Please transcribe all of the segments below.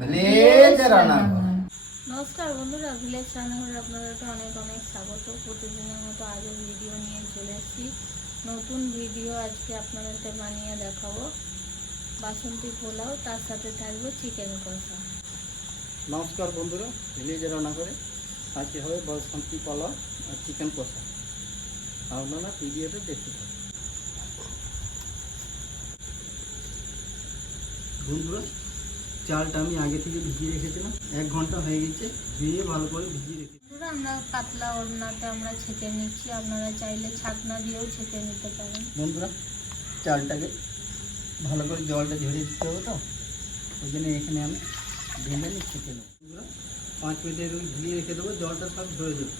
Village রান্নাঘর নমস্কার বন্ধুরা ভিলেজ রান্নাঘরে আপনাদেরকে অনেক অনেক স্বাগত। প্রতিদিনের মতো আজও ভিডিও নিয়ে চলে এসেছি। নতুন ভিডিও আজকে আপনাদেরকে বানিয়ে দেখাবো। বাসন্তী পোলাও তার সাথে থাকবে চিকেন কষা। নমস্কার বন্ধুরা ভিলেজ রান্নাঘরে। আজকে হবে বাসন্তী পোলাও আর চিকেন কষা। আপনারা ভিডিওটা দেখতে থাকুন। বন্ধুরা চালটা আমি আগে থেকে ভিজিয়ে রেখেছিলাম। এক ঘণ্টা হয়ে গেছে ধুয়ে ভালো করে ভিজিয়ে রেখে বন্ধুরা আমরা পাতলা ওড়নাতে আমরা ছেঁকে নিচ্ছি আপনারা চাইলে ছাকনা দিয়েও ছেঁকে নিতে পারেন। বন্ধুরা চালটাকে ভালো করে জলটা ঝরিয়ে দিতে হবে তো? ওই জন্য এখানে আমি ঢেলে নিয়ে ছেঁকে নেব। বন্ধুরা পাঁচ মিনিটের ধুয়ে রেখে দেবো জলটা সব ঝরে দেবো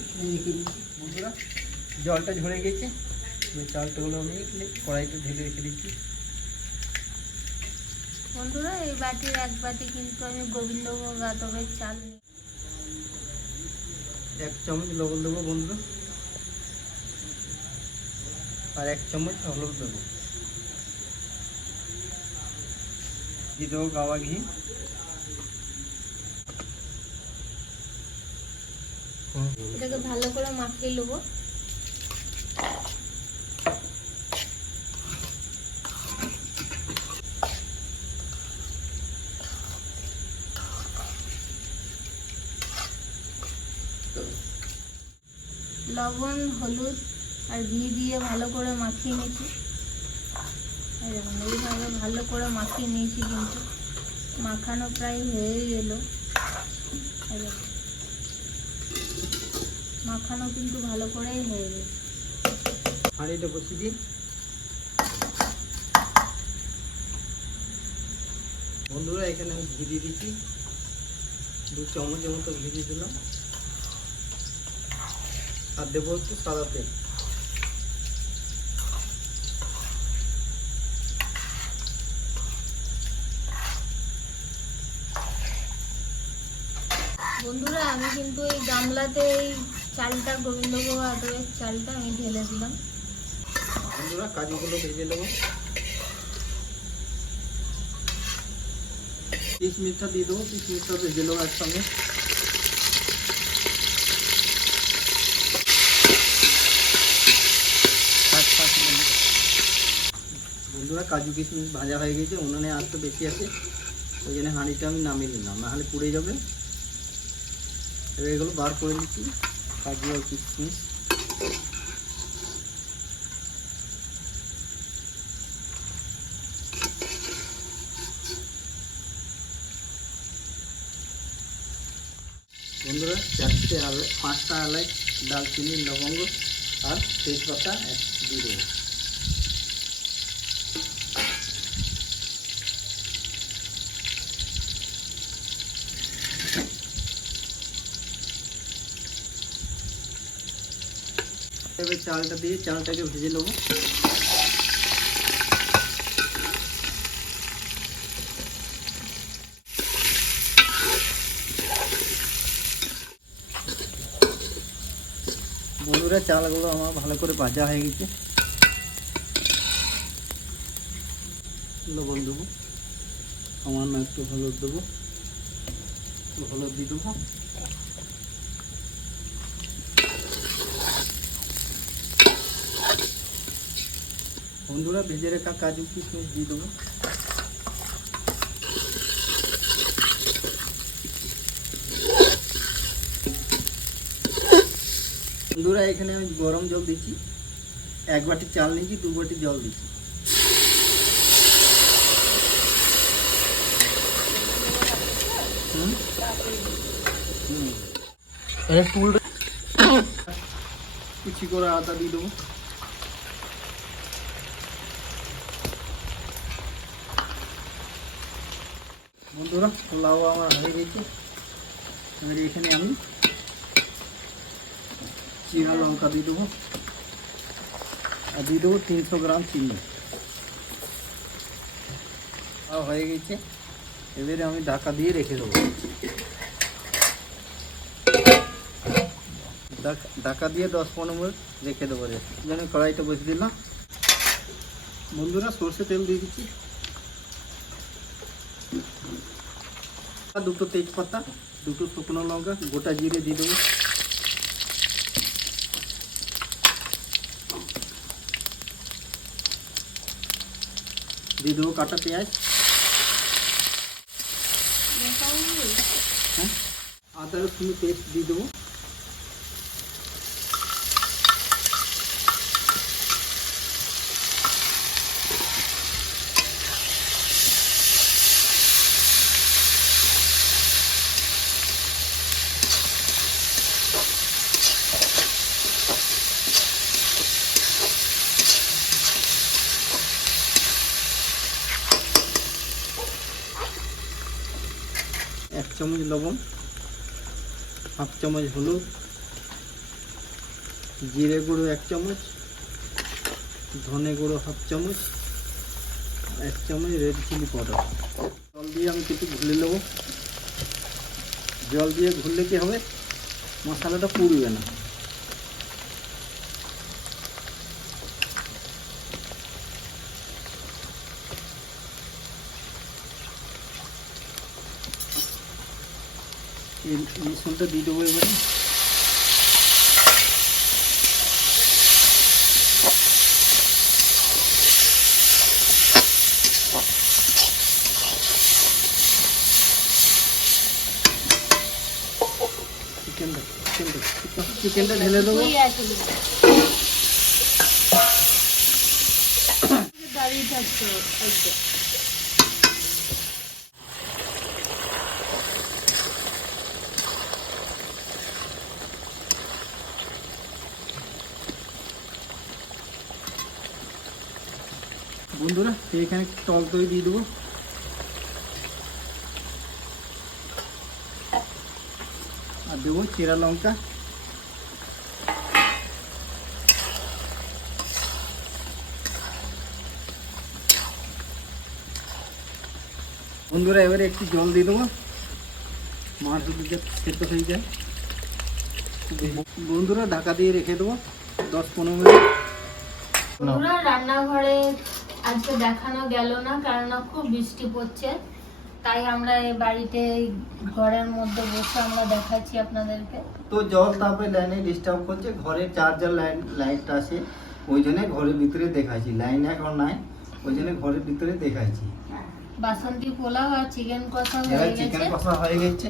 এখানে রেখে দিচ্ছি বন্ধুরা। জলটা ঝরে গেছে। চালটাগুলো আমি কড়াইতে ঢেলে রেখে দিচ্ছি। বন্ধুরা এই বাটির এক বাটি কিন্তু আমি গোবিন্দভোগ আতপের চাল নিই। এক চামচ লবণ দেবো বন্ধুরা। আর এক চামচ হলুদ দেবো। দিয়ে দেবো গাওয়া ঘি। এটাকে ভালো করে মাখিয়ে নেব। লবণ, হলুদ আর ঘি দিয়ে ভালো করে মাখিয়ে নিয়েছি। এই এইভাবে ভালো করে মাখিয়ে নিয়েছি কিন্তু। মাখানো প্রায় হয়ে গেল। মাখানো কিন্তু ভালো করেই হয়ে গেছে। হাঁড়িটা বসিয়ে দিই বন্ধুরা, এখানে আমি ঘি দিয়ে দিচ্ছি। দু চামচের মতো ঘি দিয়ে দিলাম। আর দেবো একটু সাদা তেল। বন্ধুরা আমি কিন্তু এই গামলাতে এই চালটা গোবিন্দভোগ আদরের চালটা আমি ঢেলে দিলাম। বন্ধুরা কাজুগুলো ভেজে নেব। কিশমিশটা দিয়ে দেবো কিশমিশটা ভেজে নেব একসঙ্গে থাক, থাক, বন্ধু। বন্ধুরা কাজু কিশমিশ ভাজা হয়ে গেছে, উনুনে আর তো বেশি আছে, ওই জন্য হাঁড়িটা আমি নামিয়ে নিলাম, নাহলে পুড়ে যাবে। এগুলো বার করে দিচ্ছি কাজু আর কিশমিশ। বন্ধুরা, চারটে পাঁচটা এলাচ দালচিনি লবঙ্গ আর তেজপাতা দিয়ে দেবো। এবার চালটা দিয়ে চালটাকে ভেজে নেব। বন্ধুরা, চালগুলো আমার ভালো করে ভাজা হয়ে গেছে। লবণ দেবো সামান্য একটু হলুদ দেবো। হলুদ দিয়ে দেবো। বন্ধুরা, ভেজে রাখা কাজু কিশমিশ দিয়ে দেবো? বন্ধুরা, এখানে আমি গরম জল দিচ্ছি। এক বাটি চাল নিয়েছি, দু বাটি জল দিচ্ছি। কুচি করে আদা দিয়ে দেবো। বন্ধুরা, পোলাও আমার হয়ে গেছে। এবার এখানে আমি চিনা লঙ্কা দিয়ে দেবো। আর দিয়ে দেবো তিনশো গ্রাম চিনি। হয়ে গেছে। এবারে আমি ঢাকা দিয়ে রেখে দেবো। ঢাক- দিয়ে দশ পনেরো মিনিট রেখে দেবো যেন কড়াইটা বসে দিলাম। বন্ধুরা, সর্ষে তেল দিয়ে দিচ্ছি। দুটো তেজপাতা দুটো শুকনো লঙ্কা গোটা জিরে দিয়ে দেবো। দিয়ে দেবো কাটা পেঁয়াজ। হ্যাঁ? আদা রসুন পেস্ট দিয়ে দেবো। এক চামচ লবণ, হাফ চামচ হলুদ, জিরে গুঁড়ো এক চামচ, ধনে গুঁড়ো হাফ চামচ এক চামচ রেড চিলি পাউডার জল দিয়ে আমি কিছু ঘুলে নেব। জল দিয়ে ঘুরলে কি হবে? মশলাটা পুড়বে না। মিশ্রণটা দিয়ে দেবো এবারে। চিকেনটা চিকেনটা চিকেনটা ঢেলে দেবো। দাঁড়িয়ে থাকছে বন্ধুরা এখানে টক দই দিয়ে দেবো। আর দেবো চেরা লঙ্কা। বন্ধুরা, এবারে একটু জল দিয়ে দেবো। মাছ যদি সেদ্ধ হয়ে যায় বন্ধুরা, ঢাকা দিয়ে রেখে দেবো দশ পনেরো মিনিট। রান্নাঘরে আজকে দেখানো গেল না কারণ খুব বৃষ্টি পড়ছে। তাই আমরা এই বাড়িতে ঘরের মধ্যে বসে আমরা দেখাচ্ছি আপনাদেরকে। তো জল তারপরে লাইনে ডিস্টার্ব করছে ঘরের চার্জার লাইন লাইটটা আছে ওই জন্য ঘরের ভিতরে দেখাইছি লাইন এখন নাই ওই জন্য ঘরের ভিতরে দেখাইছি বাসন্তী পোলাও আর চিকেন কষা এবার হয়ে চিকেন গেছে। কষা হয়ে গেছে।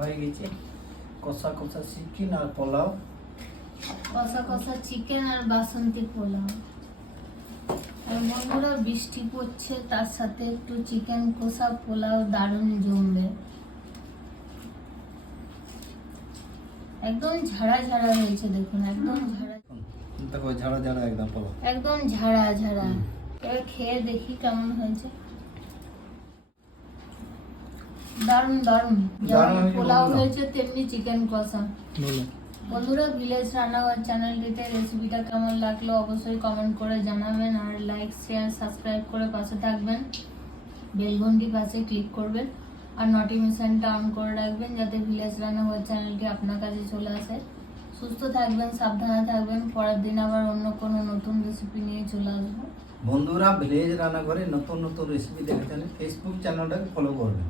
হয়ে গেছে কষা কষা চিকেন আর পোলাও। কষা কষা চিকেন আর বাসন্তী পোলাও। আর বন্ধুরা বৃষ্টি পড়ছে তার সাথে একটু চিকেন কষা পোলাও দারুণ জমবে। একদম ঝাড়া ঝাড়া হয়েছে দেখুন একদম ঝাড়া। দেখো ঝাড়া ঝাড়া একদম পোলাও। একদম ঝাড়া ঝাড়া। এবার খেয়ে দেখি কেমন হয়েছে। দারুণ দারুণ। যেমন পোলাও হয়েছে তেমনি চিকেন কষা। বন্ধুরা, ভিলেজ রান্নাঘর চ্যানেলটিতে রেসিপিটা কেমন লাগল অবশ্যই কমেন্ট করে জানাবেন আর লাইক শেয়ার সাবস্ক্রাইব করে পাশে থাকবেন। বেলঘন্টি পাশে ক্লিক করবেন আর নোটিফিকেশনটা অন করে রাখবেন যাতে ভিলেজ রান্নাঘর চ্যানেলটি আপনার কাছে চলে আসে। সুস্থ থাকবেন, সাবধানে থাকবেন, পরের দিন আবার অন্য কোনো নতুন রেসিপি নিয়ে চলে আসব। বন্ধুরা, ভিলেজ রান্নাঘরে নতুন নতুন রেসিপি দেখার জন্য ফেসবুক চ্যানেলটাকে ফলো করবেন।